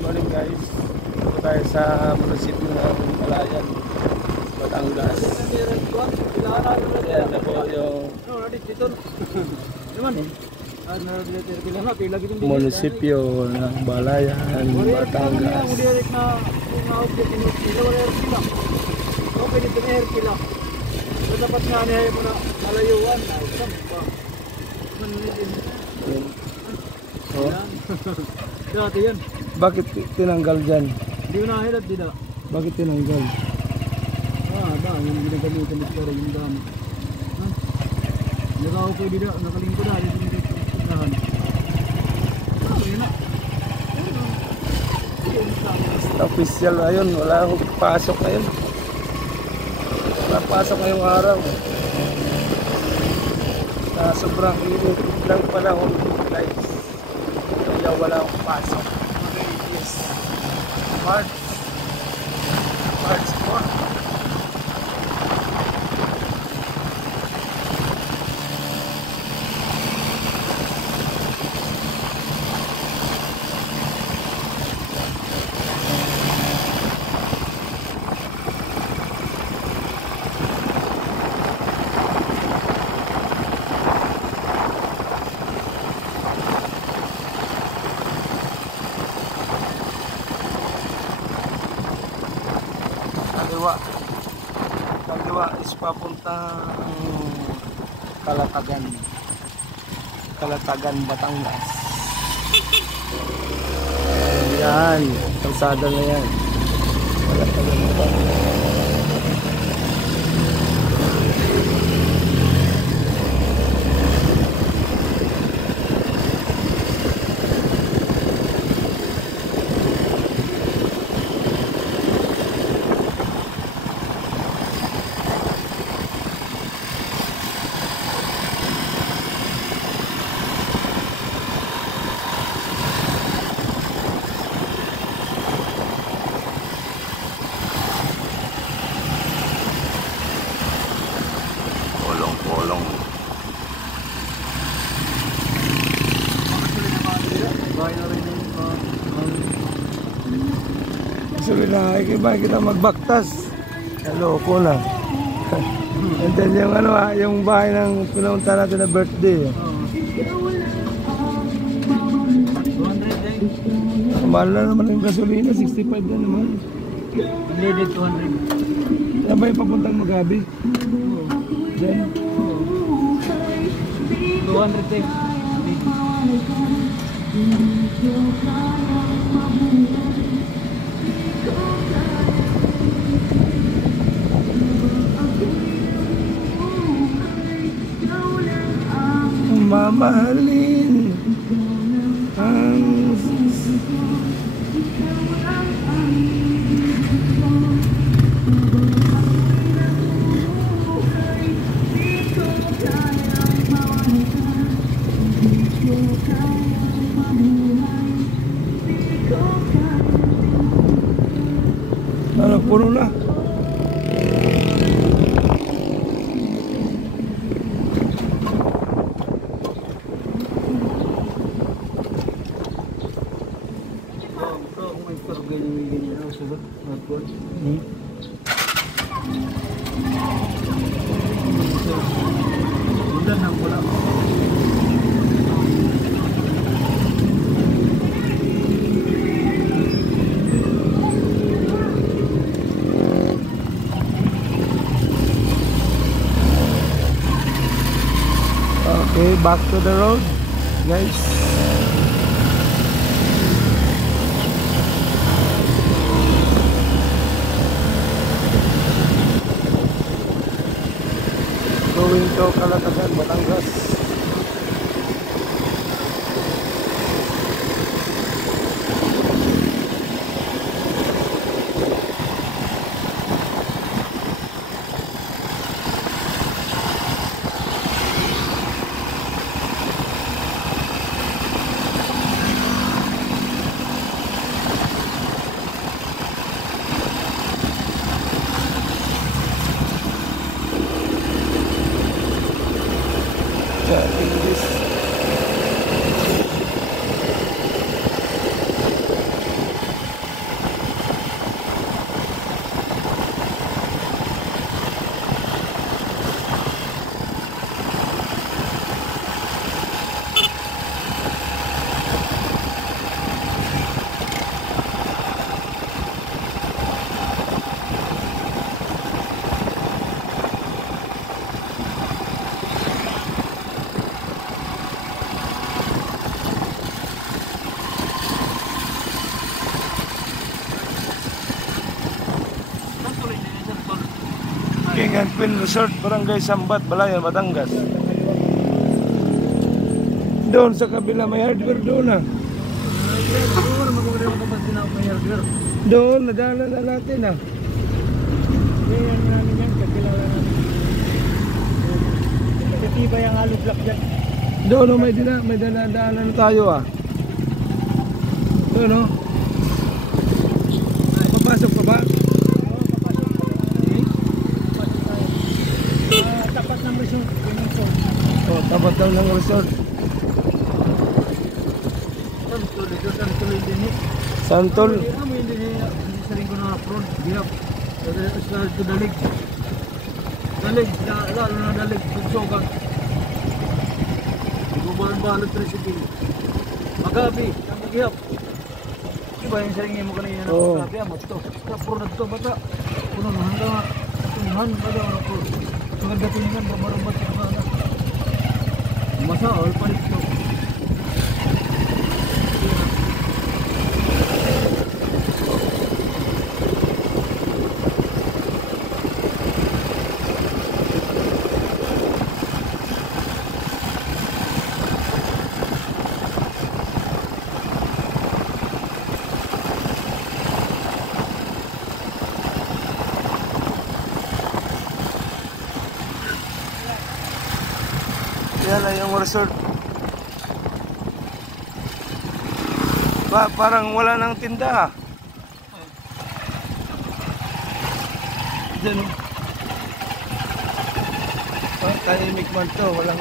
morning guys. Dito tayo sa munisipyo ng Malayan, Batangas. Ayan na po yung munisipyo ng Balayan, Batangas. Dapat nga niya mo na malayuan na isang pa. Oh. Dati yan. Bakit tinanggal dyan? Hindi ko nakahilad din na. Bakit tinanggal? Yung ginagamitan nito pero yung dami. Nagao pwede na, nakalingko na. Yung ginagamitan. Yun na. Official na yun, wala akong pasok na yun. Wala pasok ngayong araw. Sobrang init lang panahon guys. Kaya wala akong pasok. Yes. March 4. Kaliwa is papuntang Kalatagan, Batangas. Yan, kalsada na yan. Kalatagan, Batangas. Polong. Sabi na, iba kita magbaktas. Loko na. And then yung yung bahay ng pinunta natin na birthday. Mahal na naman yung gasolina, 65 na naman. 100, 200. Yan ba yung papuntang Magabi? Then 200 take. Mamahalin ang puno na. Okay, back to the road, guys. Going to Kalatagan, Batangas. King and Queen Resort, Barangay Sambat, Balayan, Batangas. Doon sa kabila may hardware doon ah. Siguro magkakaroon ako ba sila may hardware? Doon, nadala na natin ah. Yan namin yan, kakilala namin. Katibay ang hollow block dyan. Doon oh, may daladaanan tayo ah. Doon oh. Papasok pa ba? Oo, papasok. Okay? Papasok tayo. Tapat ng resort. Oh, tapat daw ng resort. Saan tuloy din eh. Santol. Amo hindi sering ko na front. Gihap. Sa dalig. Dalig. Lalo na dalig. Pagsogan. Gumalan-balan tricycle. Magabi. Ang gihap. Diba yung saringin mo kanina na Oo. magabi? Amo ito. Kapuro na ito. Bata. Puno na hanggang tunuhan. Bata. Magagatingan. Babarumbat sa mga. Masa. All palit ito. Yan na yung resort. Parang wala nang tinda ah. Diyan oh. Tahimik man to, walang...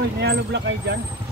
Uy, may hollow block kayo dyan?